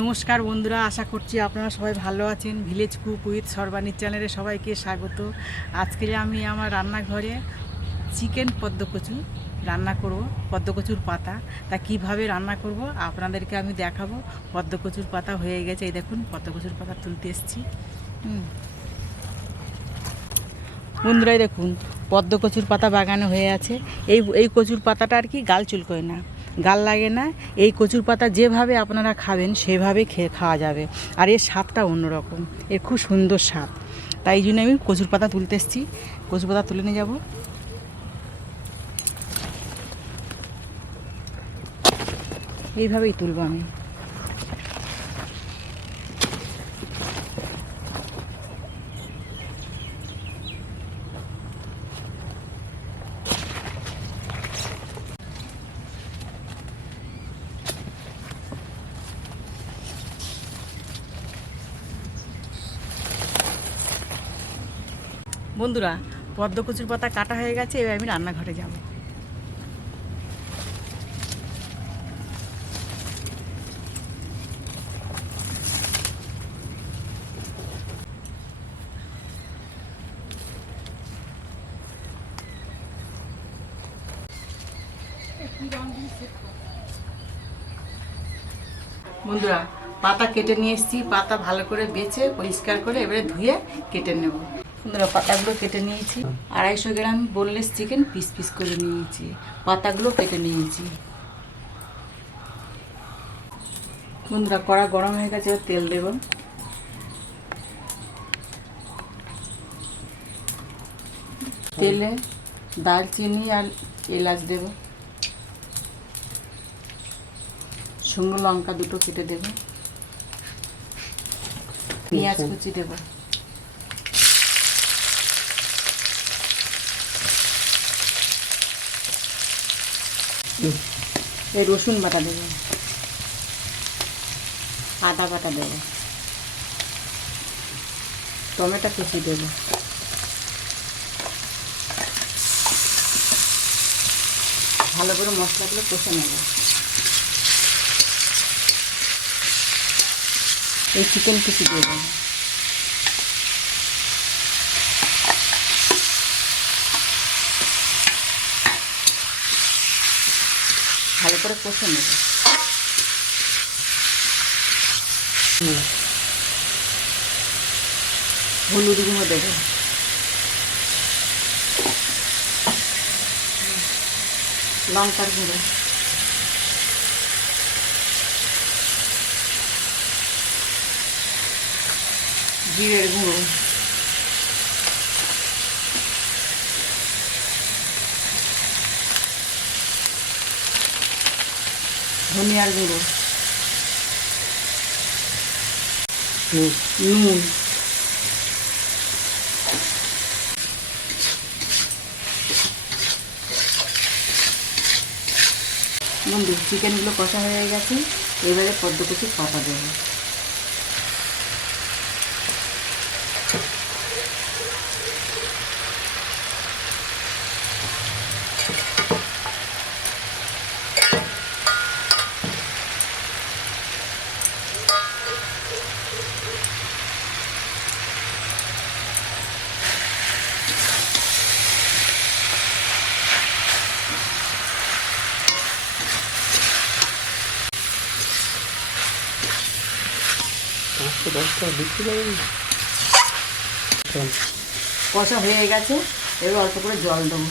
নমস্কার বন্ধুরা, আশা করছি আপনারা সবাই ভালো আছেন। ভিলেজ কুক উইথ সর্বাণীর চ্যানেলে সবাইকে স্বাগত। আজকে আমি আমার রান্নাঘরে চিকেন পদ্মকচু রান্না করব পদ্মকচুর পাতা। তা কীভাবে রান্না করব, আপনাদেরকে আমি দেখাবো। পদ্মকচুর পাতা হয়ে গেছে, এই দেখুন পদ্মকচুর পাতা তুলতে এসেছি। বন্ধুরাই দেখুন, পদ্ম কচুর পাতা বাগানে হয়ে আছে। এই এই কচুর পাতাটা আর কি গাল চুলকোয় না। গাল লাগে না। এই কচুর পাতা যেভাবে আপনারা খাবেন, সেভাবে খেয়ে খাওয়া যাবে। আর এর স্বাদটা অন্যরকম। এর খুব সুন্দর স্বাদ। তাই জন্য আমি কচুর পাতা তুলতে এসেছি। কচুর পাতা তুলে নিয়ে যাব। এইভাবেই তুলব আমি। বন্ধুরা পদ্ম কচুর পাতা কাটা হয়ে গেছে, এবার আমি রান্নাঘরে যাব। বন্ধুরা, পাতা কেটে নিয়ে এসেছি, পাতা ভালো করে বেছে, পরিষ্কার করে এবারে ধুয়ে কেটে নেব। বন্ধুরা পাতাগুলো কেটে নিয়েছি। আড়াইশো gram boneless chicken piece piece করে নিয়েছি। পাতাগুলো কেটে নিয়েছি। বন্ধুরা কড়া গরম হয়ে গেছে তেল দেব। তেলে দারচিনি আর এলাচ দেব। শুকনো লঙ্কা দুটো কেটে দেব। পেঁয়াজ কুচি দেব। এই রসুন বাটা দেব। আদা বাটা দেব। টমেটো কুচি দেব। ভালো করে মশলাগুলো কষে নেব। এই চিকেন কুচি দেবো। ভালো করে কষে নেব। হলুদ গুঁড়ো দেবো। লঙ্কার গুঁড়ো। জিরের গুঁড়ো। ধনিয়ার গুঁড়ো। নুন। বন্ধু চিকেনগুলো কষা হয়ে গেছে। এবারে পদ্মকুচি পাতা দেবো। কষা হয়ে গেছে এবার অল্প করে জল দেবো।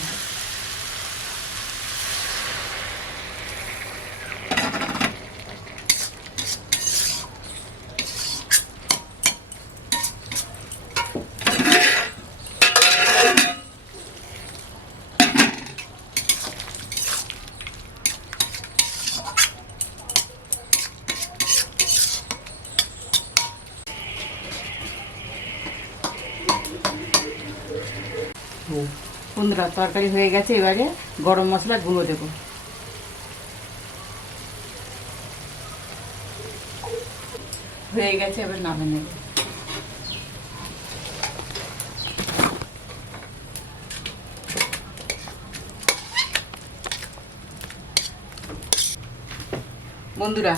বন্ধুরা, তরকারি হয়ে গেছে, এবারে গরম মশলা গুঁড়ো দেবো। হয়ে গেছে, এবার নামে নেব। বন্ধুরা,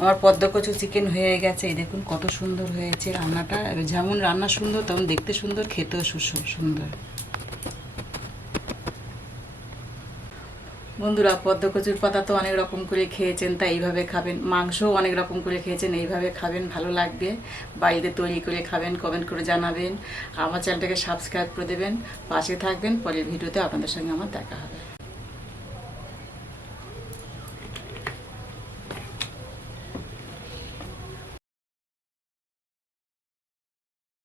আমার পদ্ম কচু চিকেন হয়ে গেছে, এই দেখুন কত সুন্দর হয়েছে রান্নাটা। যেমন রান্না সুন্দর, তেমন দেখতে সুন্দর, খেতেও সুন্দর বন্ধুরা, পদ্ম কচুর পাতা তো অনেক রকম করে খেয়েছেন, তাই এইভাবে খাবেন। মাংসও অনেক রকম করে খেয়েছেন, এইভাবে খাবেন, ভালো লাগবে। বাড়িতে তৈরি করে খাবেন কমেন্ট করে জানাবেন। আমার চ্যানেলটাকে সাবস্ক্রাইব করে দেবেন। পাশে থাকবেন, পরের ভিডিওতে আপনাদের সঙ্গে আমার দেখা হবে।